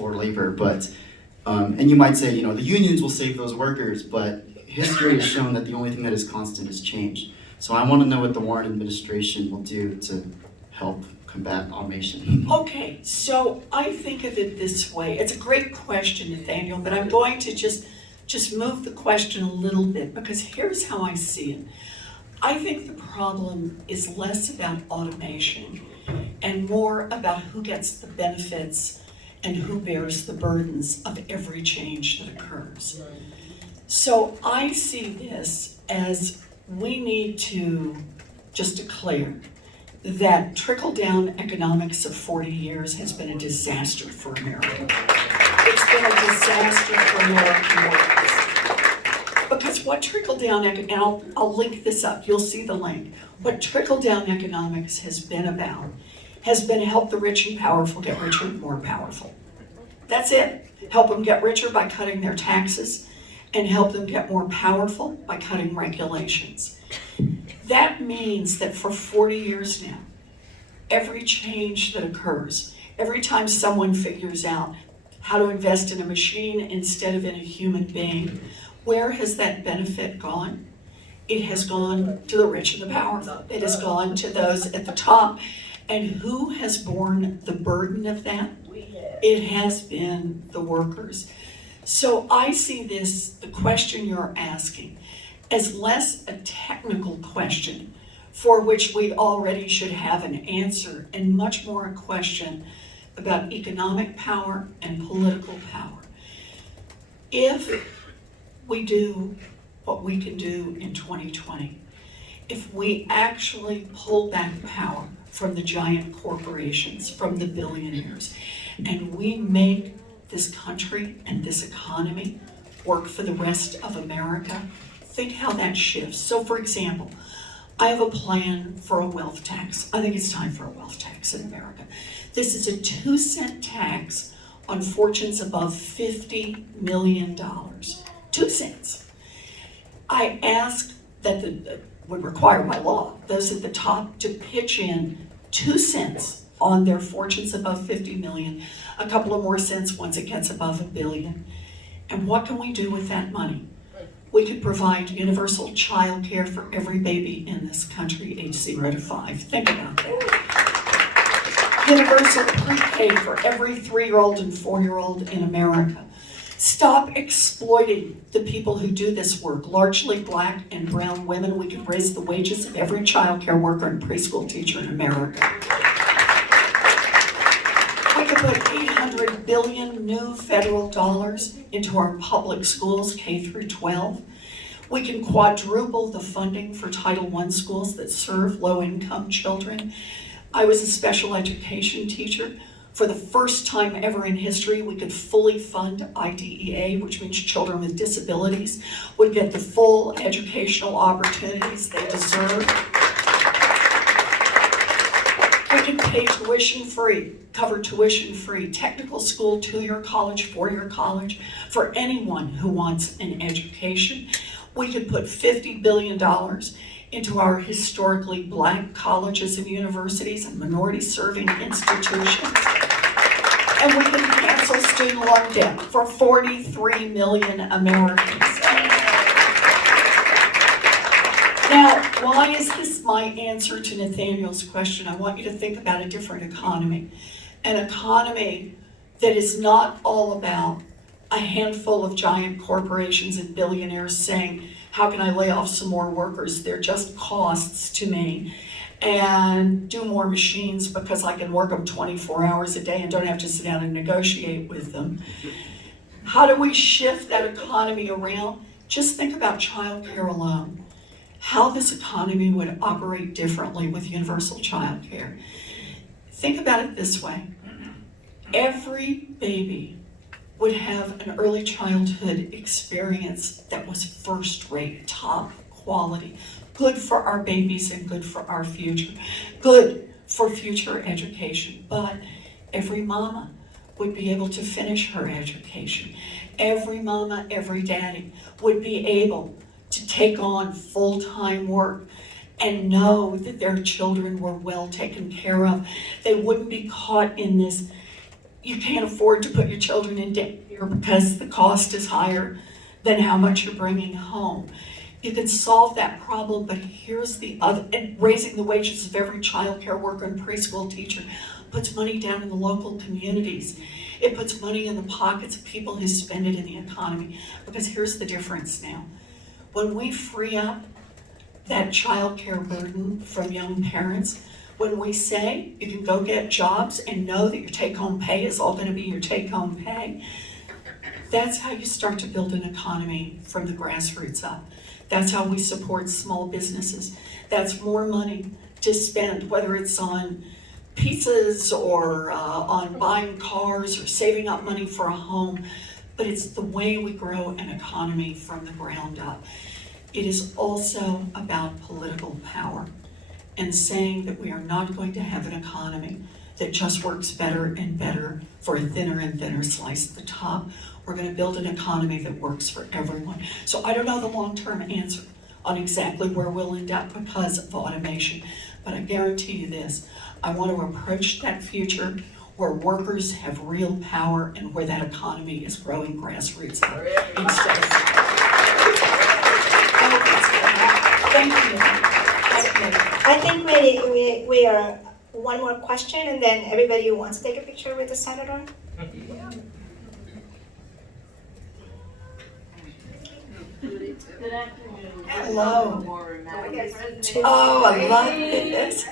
for labor, but, and you might say, the unions will save those workers, but history has shown that the only thing that is constant is change. So I want to know what the Warren administration will do to help combat automation. Okay, so I think of it this way. It's a great question, Nathaniel, but I'm going to just move the question a little bit, because here's how I see it. I think the problem is less about automation and more about who gets the benefits and who bears the burdens of every change that occurs. So I see this as we need to just declare that trickle-down economics of 40 years has been a disaster for America. It's been a disaster for American workers. Because what trickle-down, and I'll link this up, you'll see the link. What trickle-down economics has been about has been help the rich and powerful get richer and more powerful. That's it. Help them get richer by cutting their taxes, and help them get more powerful by cutting regulations. That means that for 40 years now, every change that occurs, every time someone figures out how to invest in a machine instead of in a human being, where has that benefit gone? It has gone to the rich and the powerful. It has gone to those at the top. And who has borne the burden of that? It has been the workers. So I see this, the question you're asking, as less a technical question for which we already should have an answer, and much more a question about economic power and political power. If we do what we can do in 2020, if we actually pull back power from the giant corporations, from the billionaires, and we make this country and this economy work for the rest of America, think how that shifts. So for example, I have a plan for a wealth tax. I think it's time for a wealth tax in America. This is a 2-cent tax on fortunes above $50 million. 2 cents. I ask that would require by law, those at the top to pitch in 2 cents on their fortunes above 50 million, a couple of more cents once it gets above $1 billion. And what can we do with that money? We could provide universal child care for every baby in this country, age 0 to 5. Think about that. Universal pre-K for every 3-year-old and 4-year-old in America. Stop exploiting the people who do this work, largely Black and brown women. We could raise the wages of every child care worker and preschool teacher in America. We could put $800 billion new federal dollars into our public schools, K through 12. We can quadruple the funding for Title I schools that serve low-income children. I was a special education teacher. For the first time ever in history, we could fully fund IDEA, which means children with disabilities would get the full educational opportunities they deserve. We can pay tuition-free, cover tuition-free, technical school, 2-year college, 4-year college, for anyone who wants an education. We could put $50 billion into our historically Black colleges and universities and minority-serving institutions. And we can cancel student loan debt for 43 million Americans. Now, why is this my answer to Nathaniel's question? I want you to think about a different economy. An economy that is not all about a handful of giant corporations and billionaires saying, how can I lay off some more workers? They're just costs to me. And do more machines because I can work them 24 hours a day and don't have to sit down and negotiate with them. How do we shift that economy around? Just think about childcare alone. How this economy would operate differently with universal childcare. Think about it this way. Every baby would have an early childhood experience that was first-rate, top quality. Good for our babies and good for our future. Good for future education. But every mama would be able to finish her education. Every mama, every daddy would be able to take on full-time work and know that their children were well taken care of. They wouldn't be caught in this you can't afford to put your children in daycare because the cost is higher than how much you're bringing home. You can solve that problem, but here's the other, and raising the wages of every child care worker and preschool teacher puts money down in the local communities. It puts money in the pockets of people who spend it in the economy. Because here's the difference now. When we free up that child care burden from young parents, when we say you can go get jobs and know that your take-home pay is all gonna be your take-home pay, that's how you start to build an economy from the grassroots up. That's how we support small businesses. That's more money to spend, whether it's on pizzas or on buying cars or saving up money for a home, but it's the way we grow an economy from the ground up. It is also about political power and saying that we are not going to have an economy that just works better and better for a thinner and thinner slice at the top. We're going to build an economy that works for everyone. So I don't know the long-term answer on exactly where we'll end up because of automation, but I guarantee you this, I want to approach that future where workers have real power and where that economy is growing grassroots up instead of... Thank you. I think we are one more question, and then everybody who wants to take a picture with the senator. Good afternoon. Hello. Oh, I love this.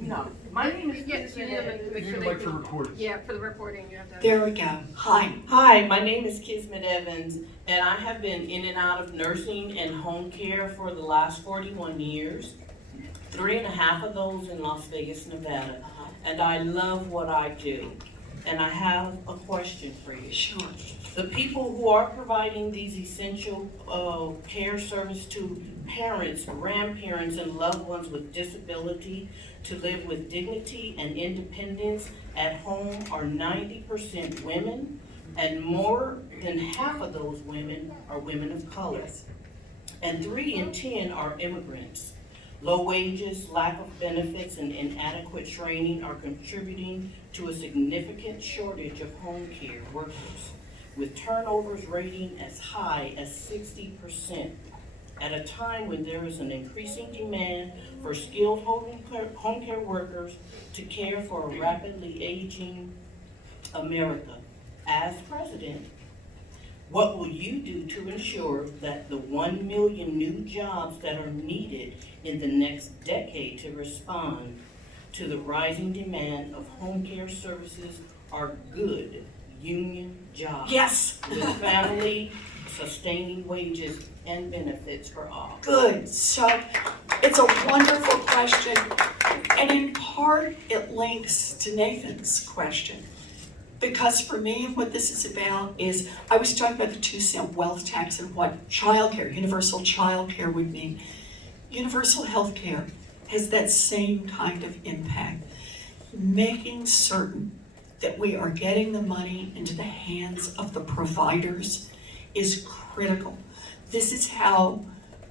No, my name is. Yes, you need to make sure Like for recording. Yeah, for the reporting, you have to. There we go. Hi. Hi, my name is Kismet Evans, and I have been in and out of nursing and home care for the last 41 years. 3.5 of those in Las Vegas, Nevada. And I love what I do. And I have a question for you. Sure. The people who are providing these essential care service to parents, grandparents, and loved ones with disability to live with dignity and independence at home are 90% women, and more than half of those women are women of color. And 3 in 10 are immigrants. Low wages, lack of benefits, and inadequate training are contributing to a significant shortage of home care workers, with turnovers rating as high as 60%, at a time when there is an increasing demand for skilled home care workers to care for a rapidly aging America. As president, what will you do to ensure that the 1 million new jobs that are needed in the next decade to respond to the rising demand of home care services are good union jobs? Yes. With family sustaining wages and benefits for all. Good. So it's a wonderful question. And in part, it links to Nathan's question. Because for me, what this is about is, I was talking about the 2-cent wealth tax and what childcare, universal childcare would mean. Universal health care has that same kind of impact. Making certain that we are getting the money into the hands of the providers is critical. This is how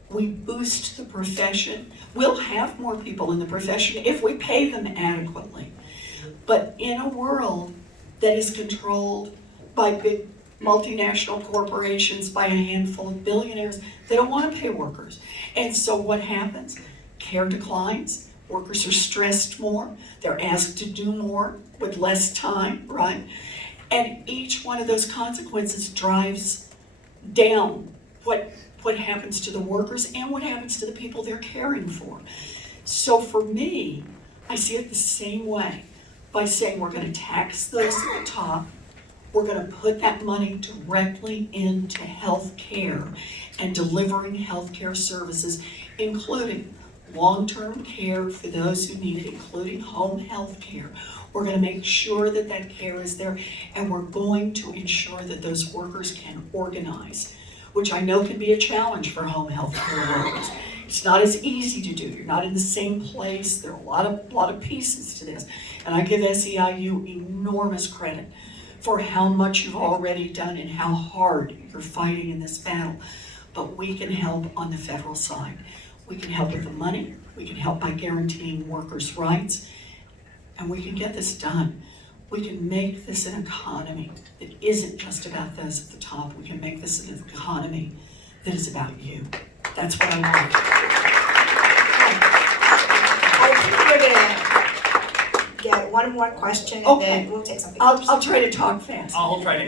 we boost the profession. We'll have more people in the profession if we pay them adequately. But in a world that is controlled by big multinational corporations, by a handful of billionaires, they don't want to pay workers. And so what happens? Care declines, workers are stressed more, they're asked to do more with less time, right? And each one of those consequences drives down what happens to the workers and what happens to the people they're caring for. So for me, I see it the same way, by saying we're going to tax those at the top, we're going to put that money directly into health care and delivering health care services, including long-term care for those who need it, including home health care. We're going to make sure that that care is there, and we're going to ensure that those workers can organize, which I know can be a challenge for home health care workers. It's not as easy to do. You're not in the same place. There are a lot of pieces to this. And I give SEIU enormous credit for how much you've already done and how hard you're fighting in this battle. But we can help on the federal side. We can help with the money. We can help by guaranteeing workers' rights. And we can get this done. we can make this an economy that isn't just about those at the top. We can make this an economy that is about you. That's what I want. I think we're gonna get one more question and Okay. then we'll take some I'll pictures. try to talk fast. I'll try to